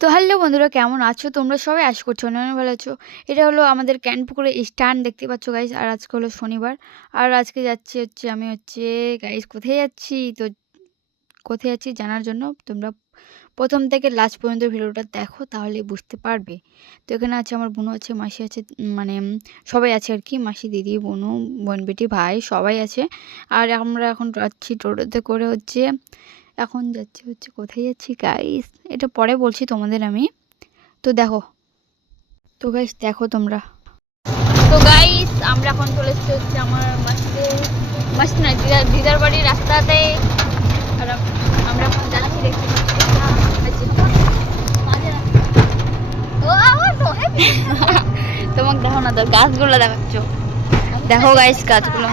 তো হ্যালো বন্ধুরা, কেমন আছো তোমরা সবাই? আশা করছি অনেক ভালো আছো। এটা হলো আমাদের ক্যানপুকুরের স্ট্যান্ড, দেখতে পাচ্ছ গাইস। আর আজকে হলো শনিবার। আর আজকে যাচ্ছি আমি গাইস, কোথায় যাচ্ছি? তো কোথায় যাচ্ছি জানার জন্য তোমরা প্রথম থেকে লাস্ট পর্যন্ত ভিডিওটা দেখো, তাহলেই বুঝতে পারবে। তো এখানে আছে আমার বোনও আছে, মাসি আছে, মানে সবাই আছে আর কি। মাসি, দিদি, বোনও, বোন, বেটি, ভাই সবাই আছে। আর আমরা এখন যাচ্ছি টোটোতে করে এখন যাচ্ছি কোথায় যাচ্ছি গাইস, এটা পরে বলছি তোমাদের আমি। তো দেখো, তো গাইস দেখো তোমরা। তো গাইস আমরা এখন চলে এসেছি আমার মাসি না দিদার বাড়ির রাস্তাতে। আর আমরা এখন যাচ্ছি, দেখতে তোমাকে দেখো না, তো গাছগুলো দেখাচ্ছ। দেখো গাইস গাছগুলো,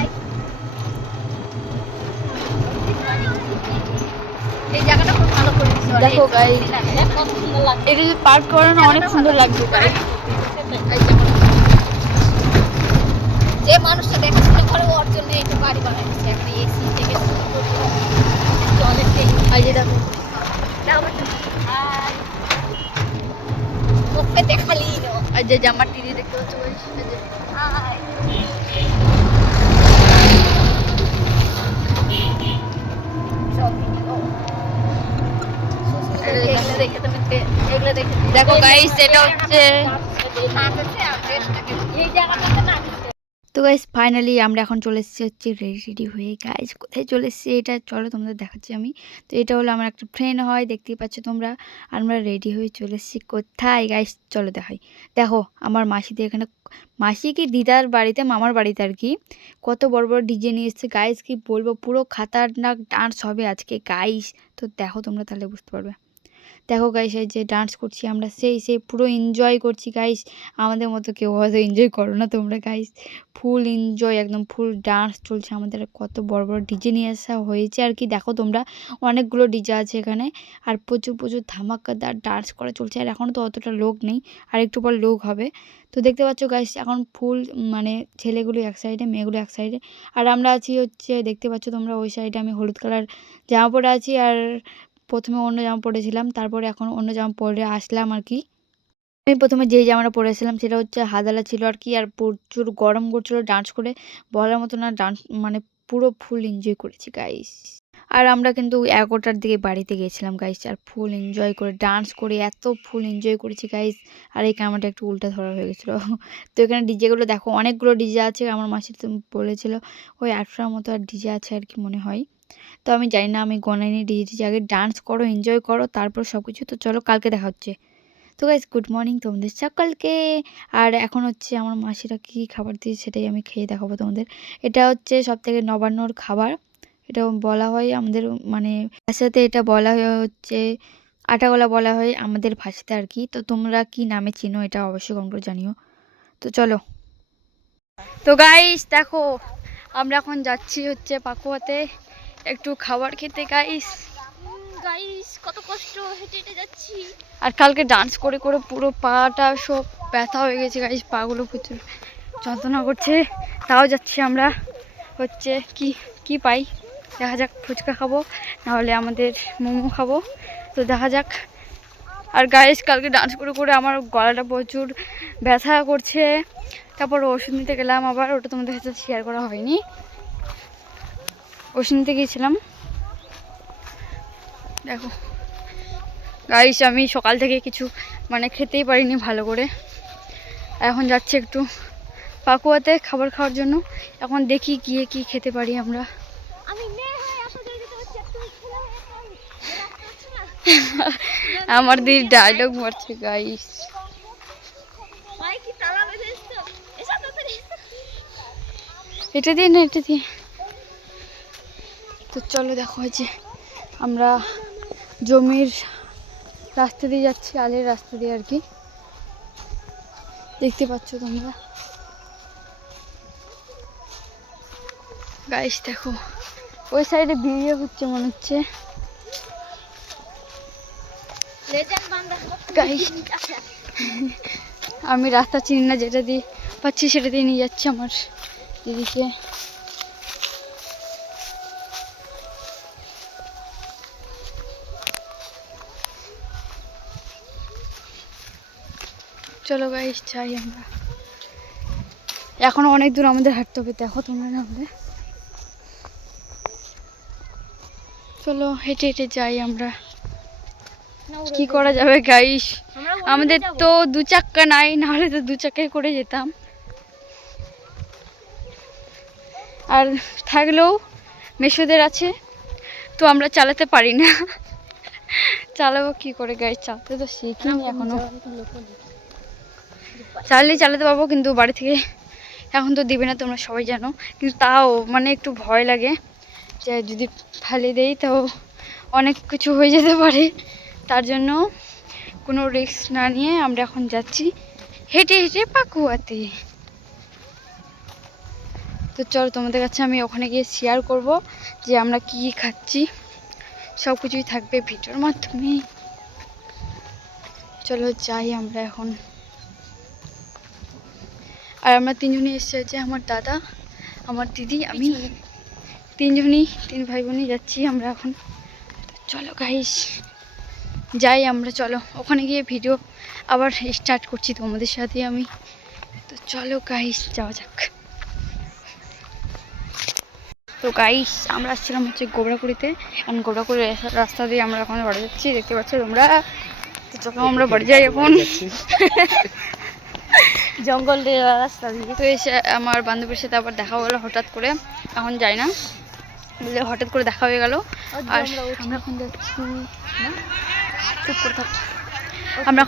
এই জায়গাটা খুব ভালো করে দেখো গাইস। এটা যদি পার্ক করানো অনেক সুন্দর লাগবে গাইস। যে মানুষটা দেখাশোনা করে ওর জন্য একটু গাড়ি বানাইছে, একটা এসি থেকে অনেকটাই। এই যে দেখো, মুখে দেখালি আর যে জামার টিভি দেখতে পাচ্ছ গাইস, দেখো গাইস এটা হচ্ছে। তো গাইস ফাইনালি আমরা এখন চলে এসেছি রেডি হয়ে। গাইস কোথায় চলে এসেছি এটা চলো তোমাদের দেখাচ্ছি আমি। তো এটা হলো আমার একটা ফ্রেন্ড হয়, দেখতেই পাচ্ছ তোমরা। আর আমরা রেডি হয়ে চলে এসেছি কোথায় গাইস, চলো দেখাই। দেখো আমার মাসিদের এখানে, মাসি কি দিদার বাড়িতে, মামার বাড়িতে আর কি, কত বড় বড় ডিজে নিয়ে এসছে গাইস। কি বলবো, পুরো খাতারনাক ডান্স হবে আজকে গাইস। তো দেখো তোমরা, তাহলে বুঝতে পারবে। দেখো গাইস, এই যে ডান্স করছি আমরা, সেই পুরো এনজয় করছি গাইস। আমাদের মতো কেউ হয়তো এনজয় করো না তোমরা গাইস। ফুল এনজয়, একদম ফুল ডান্স চলছে আমাদের। কত বড় বড় ডিজে নিয়ে আসা হয়েছে আর কি। দেখো তোমরা, অনেকগুলো ডিজে আছে এখানে। আর প্রচুর প্রচুর ধামাকাদার ডান্স করা চলছে। আর এখনও তো অতটা লোক নেই, আর একটু পর লোক হবে। তো দেখতে পাচ্ছ গাইস, এখন ফুল মানে ছেলেগুলো এক সাইডে, মেয়েগুলো এক সাইডে। আর আমরা আছি দেখতে পাচ্ছ তোমরা ওই সাইডে। আমি হলুদ কালার জামা পরে আছি, আর প্রথমে অন্য জামা পরেছিলাম, তারপরে এখন অন্য জামা পরে আসলাম আর কি। আমি প্রথমে যেই জামাটা পরেছিলাম সেটা হাদালা ছিল আর কি। আর প্রচুর গরম করছিল, ডান্স করে বলার মতো না। ডান্স মানে পুরো ফুল এনজয় করেছি গাইস। আর আমরা কিন্তু 11টার দিকে বাড়িতে গিয়েছিলাম গাইস। আর ফুল এনজয় করে ডান্স করে এত ফুল এনজয় করেছি গাইস। আর এই ক্যামেরাটা একটু উল্টা ধরা হয়ে গেছিলো। তো এখানে ডিজেগুলো দেখো, অনেকগুলো ডিজে আছে। আমার মাসি তো বলেছিল ওই 8টার মতো আর ডিজে আছে আর কি মনে হয়। তো আমি জানি না, আমি গনাইনি। ডিজে আগে ডান্স করো, এনজয় করো, তারপর সব কিছু। তো চলো কালকে দেখা হচ্ছে। তো গাইস গুড মর্নিং তোমাদের সকলকে। আর এখন আমার মাসিরা কী খাবার দিয়েছে সেটাই আমি খেয়ে দেখাবো তোমাদের। এটা সবথেকে নবান্নর খাবার। এটা বলা হয় আমাদের মানে ভাষাতে, এটা বলা হয় আটাগোলা বলা হয় আমাদের ভাষাতে আর কি। তো তোমরা কি নামে চিনো এটা অবশ্যই কমেন্ট করে জানিও। তো চলো। তো গাইস দেখো, আমরা এখন যাচ্ছি পাকুয়াতে একটু খাবার খেতে গাইস। কত কষ্ট হেঁটে হেঁটে যাচ্ছি। আর কালকে ডান্স করে করে পুরো পাটা সব ব্যথা হয়ে গেছে গাইস। পাগুলো প্রচুর যন্ত্রণা করছে। তাও যাচ্ছি আমরা। কি কি পাই দেখা যাক। ফুচকা খাবো, নাহলে আমাদের মোমো খাবো। তো দেখা যাক। আর গাইস কালকে ডান্স করে করে আমার গলাটা প্রচুর ব্যথা করছে। তারপর ওষুধ নিতে গেলাম আবার, ওটা তোমাদের সাথে শেয়ার করা হয়নি। ওষুধ নিতে গিয়েছিলাম। দেখো গাইস, আমি সকাল থেকে কিছু মানে খেতেই পারিনি ভালো করে। এখন যাচ্ছি একটু পাকুয়াতে খাবার খাওয়ার জন্য। এখন দেখি গিয়ে কি খেতে পারি আমরা। আমার দিদি ডায়লগ মারছে গাইস। এটা দিয়ে না, এটা দিয়ে। তো চলো দেখো, আমরা জমির রাস্তা দিয়ে যাচ্ছি, আলের রাস্তা দিয়ে আর কি। দেখতে পাচ্ছ তোমরা গাইস। দেখো ওই সাইডে বিয়ে হচ্ছে মনে হচ্ছে গাইস। আমি রাস্তা চিনি না, যেটা দিয়ে পাচ্ছি সেটা দিয়ে নিয়ে যাচ্ছি আমার দিদিকে। চলো গাইস যাই আমরা, এখনো অনেক দূর আমাদের হাঁটতে হবে, দেখো তোমরা না হলে। চলো হেঁটে হেঁটে যাই আমরা, কি করা যাবে গাইস, আমাদের তো 2 চাক্কা নাই, নাহলে তো 2 চাক্কায় করে যেতাম, আর থাকলেও মেশোদের আছে, তো আমরা চালাতে পারি না। চালাবো কি করে গাইস, চালাতে তো শিখিনি এখনো, চালাতে পারবো কিন্তু বাড়ি থেকে এখন তো দিবে না, তোমরা সবাই জানো, কিন্তু তাও মানে একটু ভয় লাগে যে যদি ফেলে দেই তো অনেক কিছু হয়ে যেতে পারে, তার জন্য কোনো রিস্ক না নিয়ে আমরা এখন যাচ্ছি হেঁটে হেঁটে পাকুয়াতে। তো চলো তোমাদের কাছে আমি ওখানে গিয়ে শেয়ার করব যে আমরা কি খাচ্ছি, সব কিছুই থাকবে ভিডিওর মাধ্যমে। চলো যাই আমরা এখন, আর আমরা 3 জনই এসেছি, আমার দাদা, আমার দিদি, আমি, 3 জনই, 3 ভাই বোনই যাচ্ছি আমরা এখন। চলো গাইস যাই আমরা, চলো ওখানে গিয়ে ভিডিও আবার স্টার্ট করছি তোমাদের সাথে আমি। তো চলো গাইস যাওয়া যাক। তো গাইস আমরা আসছিলাম হচ্ছে গোবরাকুড়িতে, কারণ গোবরাকুড়ি রাস্তা দিয়ে আমরা এখন বাড়ি যাচ্ছি, দেখতে পাচ্ছ তোমরা। তো চলো আমরা বাড়ি যাই এখন, জঙ্গল রাস্তা দিয়ে। তো এসে আমার বান্ধবীর সাথে আবার দেখা হলো হঠাৎ করে, এখন যাই না বলে হঠাৎ করে দেখা হয়ে গেল। আর আমরা এখন যাচ্ছি, চুপ করে থাক, আমরা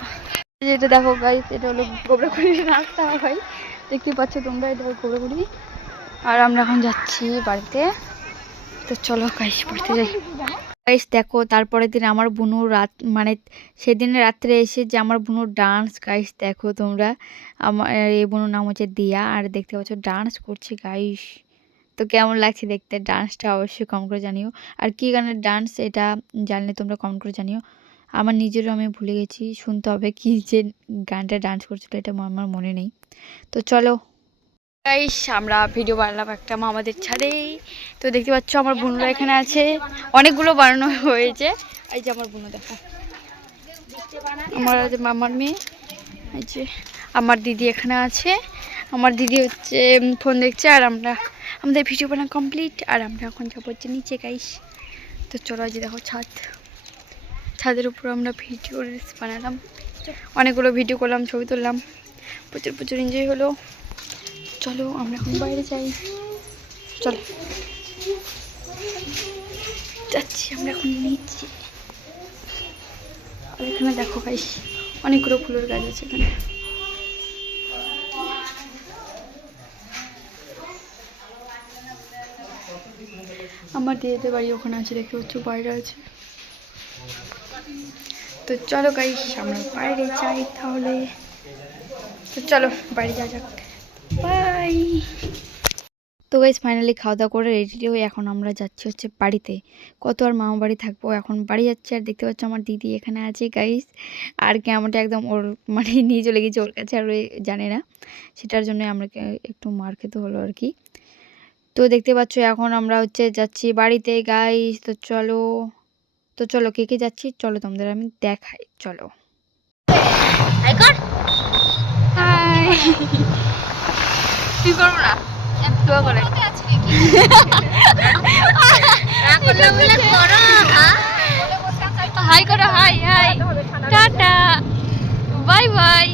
যেটা দেখো গাইস, এটা হলো গোবরাকুড়ির রাস্তা ভাই, দেখতে পাচ্ছ তোমরা, এটা গোবরাকুড়ি। আর আমরা এখন যাচ্ছি বাড়িতে। তো চলো গাইস বাড়িতে যাই। গাইস দেখো তারপরের দিন আমার বোনু রাত মানে সেদিন রাত্রে এসে যে আমার বোনুর ডান্স, গাইস দেখো তোমরা, আমার এই বোনুর নাম হচ্ছে দিয়া, আর দেখতে পাচ্ছ ডান্স করছে গাইস। তো কেমন লাগছে দেখতে ডান্সটা অবশ্যই কমেন্ট করে জানিও, আর কি গানের ডান্স এটা জানলে তোমরা কমেন্ট করে জানিও। আমার নিজেরও আমি ভুলে গেছি, শুনতে হবে কি যে গানটা ডান্স করছিল, এটা আমার মনে নেই। তো চলো গাইস আমরা ভিডিও বানালাম একটা মামাদের ছাদে। তো দেখতে পাচ্ছ আমার বোনরা এখানে আছে, অনেকগুলো বানানো হয়েছে। এই যে আমার বোন দেখো, আমার মামার মেয়ে, এই যে আমার দিদি এখানে আছে, আমার দিদি হচ্ছে ফোন দেখছে, আর আমরা আমাদের ভিডিও বানানো কমপ্লিট, আর আমরা এখন যাবো হচ্ছে নিচে গাইস। তো চলো যে দেখো ছাদের উপর আমরা ভিডিও রিলস বানালাম, অনেকগুলো ভিডিও করলাম, ছবি তুললাম, প্রচুর এনজয় হলো। চলো আমরা এখন বাইরে যাই, চলো যাচ্ছি আমরা এখন নিচে। আর এখানে দেখো গাইস অনেকগুলো ফুলের গাছ আছে এখানে। আমার দিদিদের বাড়ি ওখানে আছে, দেখতে পাচ্ছ বাইরে আছে। তো চলো গাইস আমরা বাইরে যাই তাহলে, তো চলো বাইরে যাওয়া যাক, বাই। তো গাইস ফাইনালি খাওয়া দাওয়া করে রেডি হয়ে এখন আমরা যাচ্ছি হচ্ছে বাড়িতে, কত আর মামা বাড়ি থাকবো, এখন বাড়ি যাচ্ছি। আর দেখতে পাচ্ছ আমার দিদি এখানে আছে গাইস, আর ক্যামেরাটা একদম ওর মানে নিয়ে চলে গেছে ওর কাছে, আর ওই জানে না, সেটার জন্য আমরা একটু মার খেতে হলো আর কি। তো দেখতে পাচ্ছ এখন আমরা হচ্ছে যাচ্ছি বাড়িতে গাইস। তো চলো কে কে যাচ্ছি চলো তোমাদের আমি দেখাই, চলো। কি করবো না করে হাই করো, high high tata bye bye.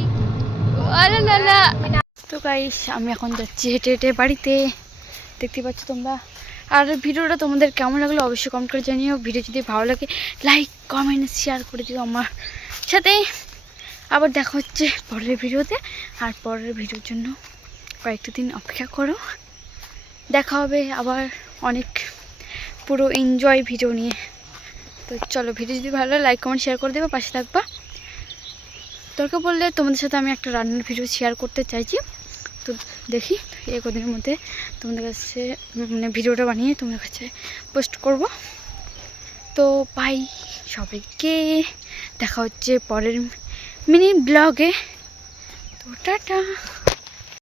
তো গাইস আমি এখন যাচ্ছি হেঁটে হেঁটে বাড়িতে, দেখতে পাচ্ছ তোমরা। আর ভিডিওটা তোমাদের কেমন লাগলো অবশ্যই কমেন্ট করে জানিও, ভিডিও যদি ভালো লাগে লাইক কমেন্ট শেয়ার করে দিও আমার সাথে। আবার দেখা হচ্ছে পরের ভিডিওতে, আর পরের ভিডিওর জন্য কয়েকটা দিন অপেক্ষা করো, দেখা হবে আবার অনেক পুরো এনজয় ভিডিও নিয়ে। তো চলো ভিডিও যদি ভালো লাগে লাইক কমেন্ট শেয়ার করে দেবে, পাশে থাকবা। দরকার পড়লে তোমাদের সাথে আমি একটা রান্নার ভিডিও শেয়ার করতে চাইছি, তো দেখি এই কদিনের মধ্যে তোমাদের কাছে মানে ভিডিওটা বানিয়ে তোমাদের কাছে পোস্ট করব। তো বাই সবাইকে, দেখা হচ্ছে পরের মিনি ব্লগে, তো টাটা।